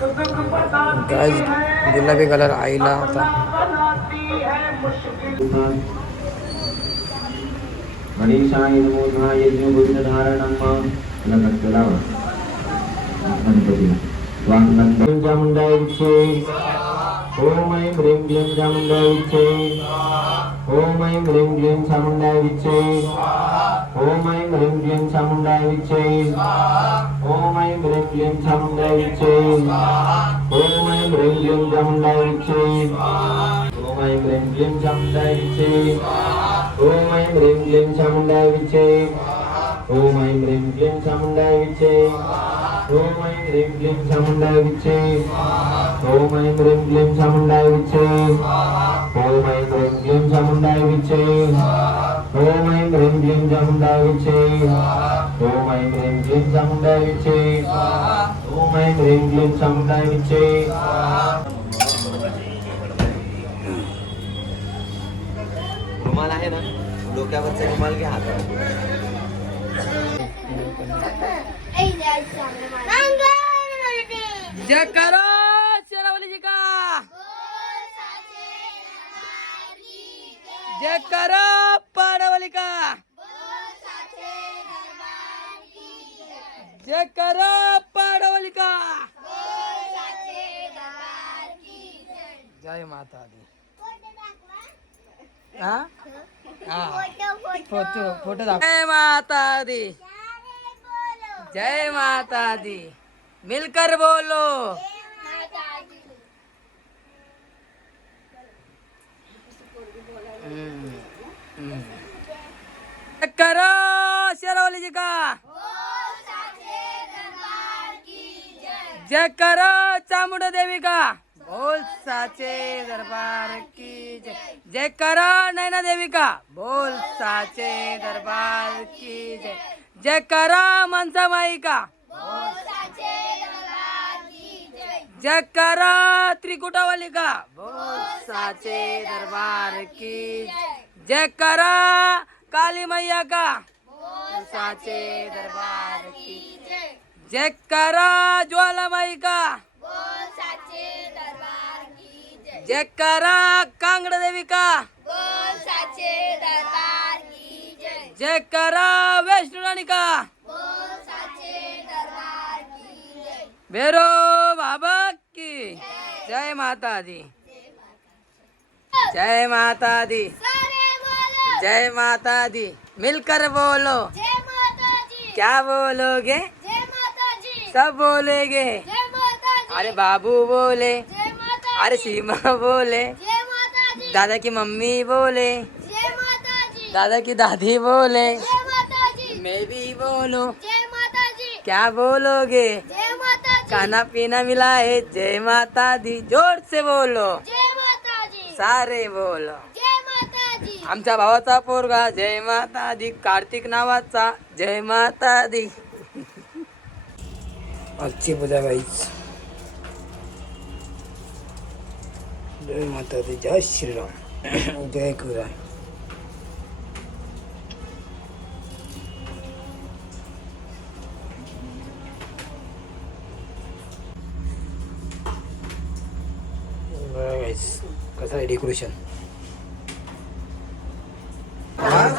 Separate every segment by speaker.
Speaker 1: गाय गुलाबी कलर आईला होता.
Speaker 2: गणेशाय नमो नमः. यज्ञोपवीतधारणं गणपती वांगनं चामुंडाय विच्छे ओम ऐं ह्रीं क्लीं चामुंडाय विचे ओम ऐं ह्रीं क्लीं चामुंडाय विचे ओम ऐं ह्रीं क्लीं चामुंडाय विच्छे ओम ऐं ह्रीं क्लीं चामुंडाय विच्छे ओम ऐं ह्रीं क्लीं चामुंडाय विच्छे ओम ऐं ह्रीं क्लीं चामुंडाय विच्छे ओम ऐं ह्रीं क्लीं चामुंडाय विच्छे ओम ऐं ह्रीं क्लीं चामुंडाय विच्छे ओम ऐं ह्रीं क्लीं चामुंडाय विच्छे ओम ऐं ह्रीं क्लीं चामुंडाय विच्छे ओम ऐं ह्रीं क्लीं चामुंडाय विच्छे ओम ऐं ह्रीं क्लीं चामुंडाय विच्छे ओम ऐं ह्रीं क्लीं चामुंडाय विच्छे ओम ऐं ह्रीं क्लीं चामुंडाय विच्छे रुमाल आहे ना डोक्यावरचा रुमाल घ्या हातात
Speaker 1: जय करो शेरावली जी का जय करो जय करो पाडावली का जय माता दी हा. फोटो फोटो दाखव. जय माता दी जय माता दी मिलकर बोलो हम्म, हम्म. करो शेरावली जी का जय करो चामुंडा देवी का। बोल साचे दरबार की जय। जय करो नैना देवी का। बोल साचे दरबार की जय। जय करो मनसा माई का। जय। करो त्रिकुटावाली का। बोल साचे दरबार की जय। करो काली मैया का। बोल साचे दरबार की जय करो ज्वालामाई का। जय। करो कांगड़ा देवी का। जय। करो वैष्णो रानी का। भैरो बाबा की। जय माता दी जय माता दी जय माता दी मिलकर बोलो। क्या बोलोगे? सब बोलेंगे अरे बाबू बोले अरे सीमा बोले दादा की मम्मी बोले दादा की दादी बोले मैं भी बोलो क्या बोलोगे खाना पीना मिला है जय माता दी जोर से बोलो सारे बोलो आमच्या भावाचा पोरगा जय माता दी कार्तिक नावाचा जय माता दी आजची पूजा गाईच जय माता दी जय श्रीराम जय कुरा गाईस कसं आहे डेकोरेशन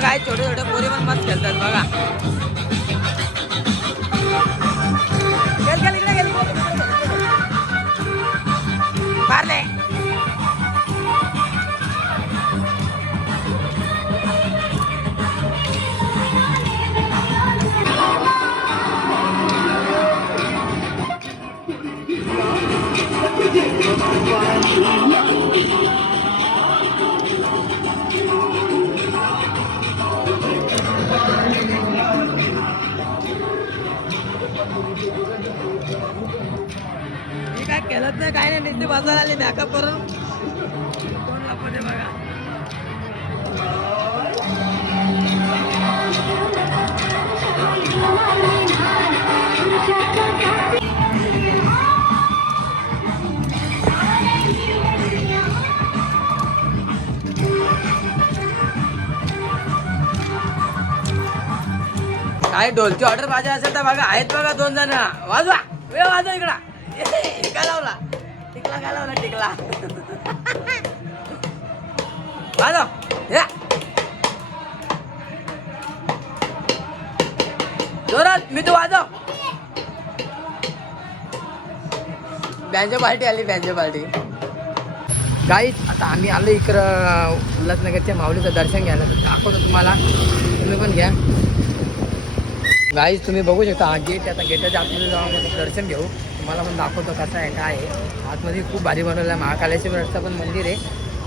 Speaker 1: काय छोटे छोटे पोरी पण मस्त खेळतात बघा. खेळ, खेळ, इकडे खेळ, इकडे काय नाही काय नाही नुसते बसायला आले मॅकअप करून. कोण बघा. काय ढोलची ऑर्डर पाहिजे असेल तर बघा आहेत बघा दोन जण. वाजवा वेळ वाजवा इकडा. टिकला लावला टिकला काय लावला टिकला वाजव या जोरात मी तू वाजव बँजो पार्टी आली बँजो पार्टी गाईच आता आम्ही आलो इकडं उल्हासनगरच्या माऊलीचं दर्शन घ्यायला. तर दाखवतो तुम्हाला. तुम्ही पण घ्या. गाईज तुम्ही बघू शकता हा गेट आता गेटाच्या आतमध्ये जाऊन दर्शन घेऊ. तुम्हाला पण दाखवतो कसं आहे काय आहे. आतमध्ये खूप भारी बनवलं आहे महाकालेश्वरचं पण मंदिर आहे.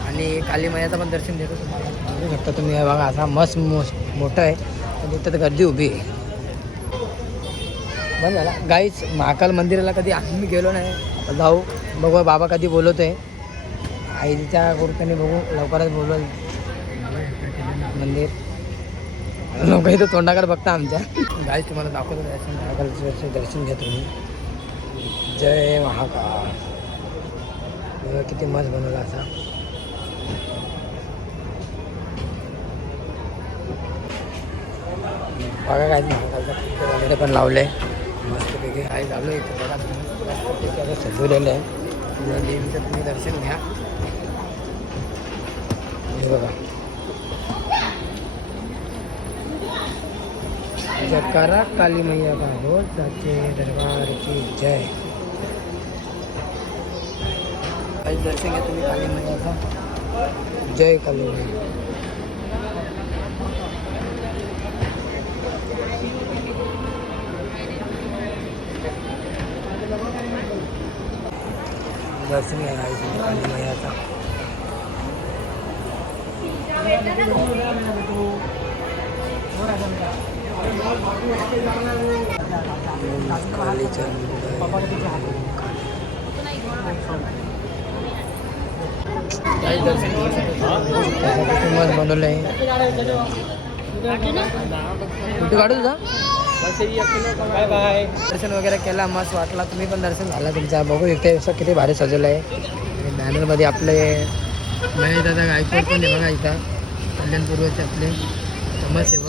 Speaker 1: आणि काली मैयाचं पण दर्शन देतो तुम्हाला. बघू शकता तुम्ही हे बघा असा मस्त मोस मोठं आहे. पण तिथं तर गर्दी उभी आहे. बंद झाला. गाईच महाकाल मंदिराला कधी आम्ही गेलो नाही. जाऊ. बघू बाबा कधी बोलवतो आहे आईच्या कृपेने बघू लवकरच बोलवल. मंदिर. लोक इथं तोंडाकडे बघता आमच्या. गाईच तुम्हाला दाखवतो दर्शन. महाकालचं दर्शन घ्या तुम्ही. जय महाकाळ बघा किती मस्त बनवला असा. बघा काय महाकालचा वगैरे पण लावले मस्तपैकी. आहे झालो इथे बघा. आता सजवलेलं आहे. देवीचं तुम्ही दर्शन घ्या. हे बघा. जयकारा काली मैया का बोल सच्चे दरबार की जय। आज दर्शन तुम्ही काली मैयाचा जय काली मैया। दर्शन आज काली मैयाचा कालीचरण मस्त बनवलं आहे कुठे काढू तुझा दर्शन वगैरे केला मस्त वाटला. तुम्ही पण दर्शन झाला तुमचा. बघू इथे असं किती भारी सजवलं आहे बॅनरमध्ये आपले महेश दादा गायकवाड पण बघा इथं. कल्याणपूर्वचे आपले. समाजसेवक